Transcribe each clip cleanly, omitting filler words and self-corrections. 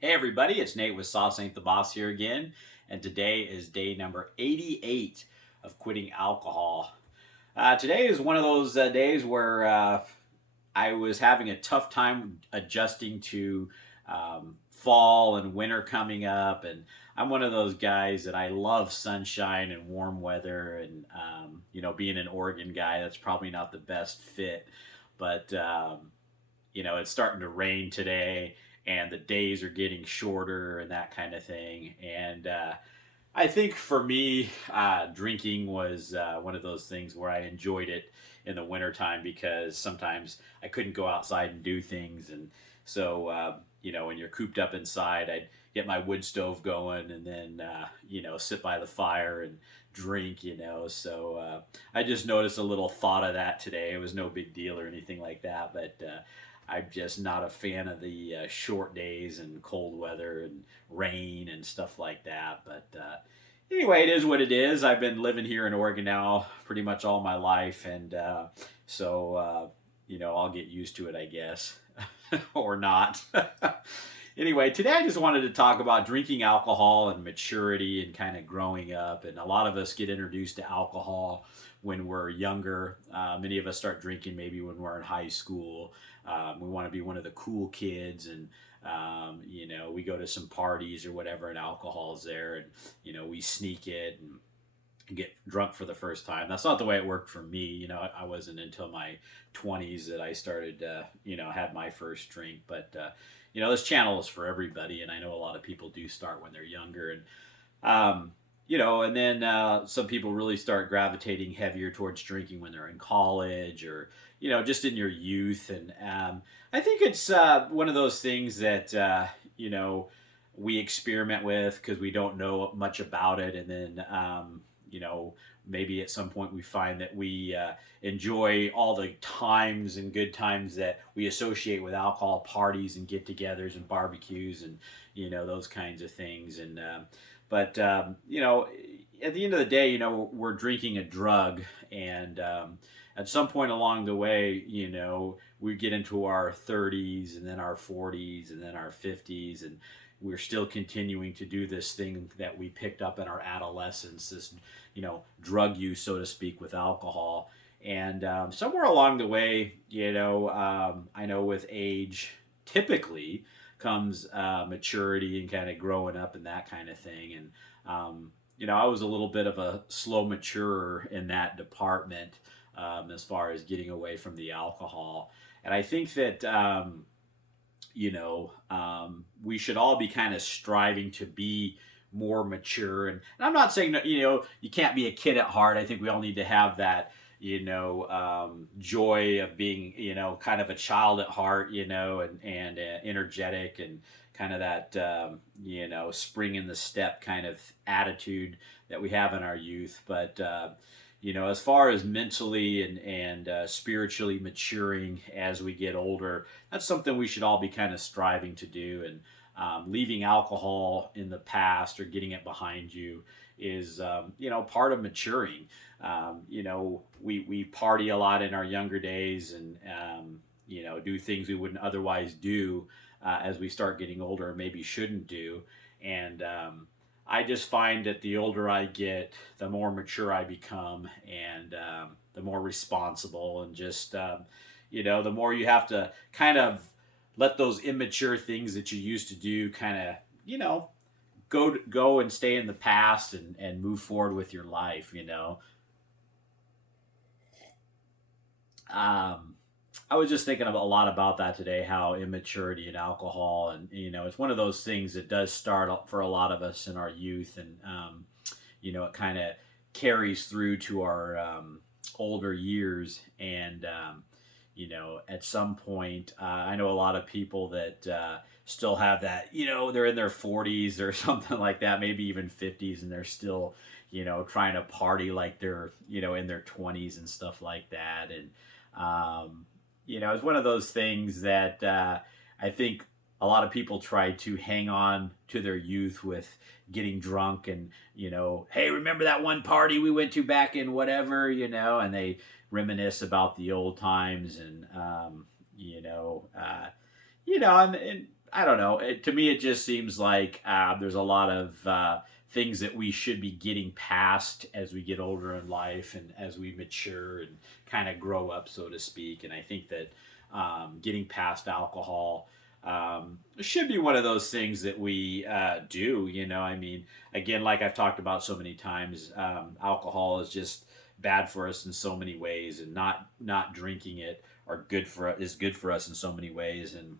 Hey everybody, it's Nate with Sauce Ain't the Boss here again, and today is day number 88 of quitting alcohol. Today is one of those days where I was having a tough time adjusting to fall and winter coming up, and I'm one of those guys that I love sunshine and warm weather, and being an Oregon guy, that's probably not the best fit, but it's starting to rain today and the days are getting shorter and that kind of thing. And I think for me, drinking was one of those things where I enjoyed it in the wintertime because sometimes I couldn't go outside and do things. And so, when you're cooped up inside, I'd get my wood stove going and then, sit by the fire and drink. So I just noticed a little thought of that today. It was no big deal or anything like that, but I'm just not a fan of the short days and cold weather and rain and stuff like that. But anyway, it is what it is. I've been living here in Oregon now pretty much all my life, and I'll get used to it, I guess, or not. Anyway, today I just wanted to talk about drinking alcohol and maturity and kind of growing up. And a lot of us get introduced to alcohol when we're younger. Many of us start drinking maybe when we're in high school. We want to be one of the cool kids, and we go to some parties or whatever, and alcohol's there, and we sneak it and get drunk for the first time. That's not the way it worked for me. I wasn't until my 20s that I started, had my first drink. But this channel is for everybody, and I know a lot of people do start when they're younger, and and then some people really start gravitating heavier towards drinking when they're in college or just in your youth. And I think it's one of those things that we experiment with because we don't know much about it, and then maybe at some point we find that we enjoy all the times and good times that we associate with alcohol, parties and get-togethers and barbecues and those kinds of things. And but at the end of the day, we're drinking a drug, and at some point along the way, we get into our 30s and then our 40s and then our 50s, and we're still continuing to do this thing that we picked up in our adolescence, this drug use, so to speak, with alcohol. And somewhere along the way, I know with age, typically comes maturity and kind of growing up and that kind of thing. And I was a little bit of a slow maturer in that department, as far as getting away from the alcohol. And I think that we should all be kind of striving to be more mature. And I'm not saying that you can't be a kid at heart. I think we all need to have that joy of being kind of a child at heart, and energetic, and kind of that spring in the step kind of attitude that we have in our youth. But as far as mentally and spiritually maturing as we get older, that's something we should all be kind of striving to do. And leaving alcohol in the past or getting it behind you is part of maturing. We party a lot in our younger days, and do things we wouldn't otherwise do as we start getting older, maybe shouldn't do. And I just find that the older I get, the more mature I become, and the more responsible, and just the more you have to kind of let those immature things that you used to do kind of go and stay in the past, and move forward with your life. I was just thinking a lot about that today, how immaturity and alcohol, and it's one of those things that does start up for a lot of us in our youth, and it kind of carries through to our older years. And at some point, I know a lot of people that still have that. They're in their 40s or something like that, maybe even 50s, and they're still trying to party like they're in their 20s and stuff like that. And it's one of those things that I think a lot of people try to hang on to their youth with getting drunk, and hey, remember that one party we went to back in whatever, and they reminisce about the old times. And and I don't know. To me, it just seems like there's a lot of things that we should be getting past as we get older in life and as we mature and kind of grow up, so to speak. And I think that getting past alcohol should be one of those things that we do. You know, I mean, again, like I've talked about so many times, alcohol is just bad for us in so many ways, and not drinking it are good for is good for us in so many ways. And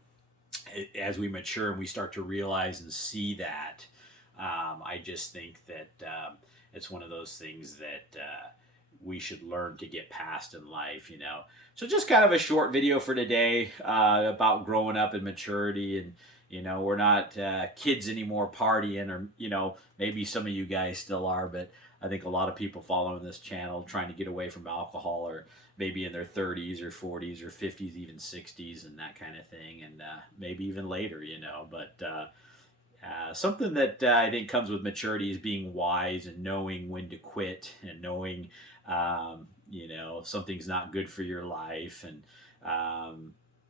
as we mature and we start to realize and see that, I just think that it's one of those things that we should learn to get past in life, you know. So just kind of a short video for today about growing up and maturity, and you know, we're not kids anymore partying, or you know, maybe some of you guys still are, but I think a lot of people following this channel trying to get away from alcohol, or maybe in their 30s or 40s or 50s, even 60s, and that kind of thing, and maybe even later, you know. But something that I think comes with maturity is being wise and knowing when to quit, and knowing, you know, something's not good for your life. And,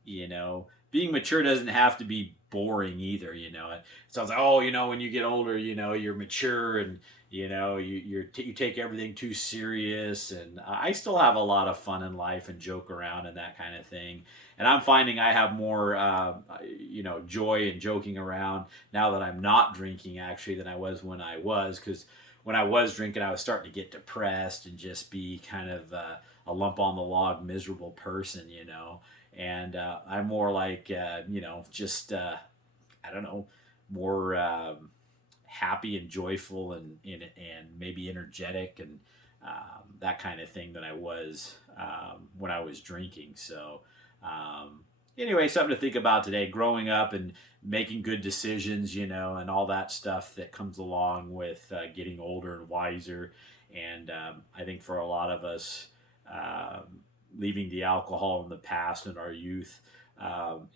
you know, being mature doesn't have to be boring either. You know, it sounds like, oh, you know, when you get older, you know, you're mature, and, you know, you take everything too serious. And I still have a lot of fun in life and joke around and that kind of thing. And I'm finding I have more, you know, joy in joking around now that I'm not drinking, actually, than I was when I was. Because when I was drinking, I was starting to get depressed and just be kind of a lump on the log, miserable person, you know. And I'm more like, you know, just, I don't know, more happy and joyful, and maybe energetic, and that kind of thing than I was when I was drinking. So, anyway, something to think about today, growing up and making good decisions, you know, and all that stuff that comes along with getting older and wiser. And I think for a lot of us, leaving the alcohol in the past in our youth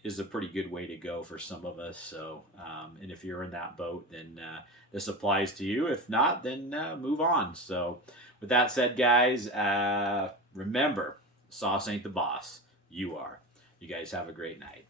is a pretty good way to go for some of us. So, and if you're in that boat, then this applies to you. If not, then move on. So, with that said, guys, remember, sauce ain't the boss. You are. You guys have a great night.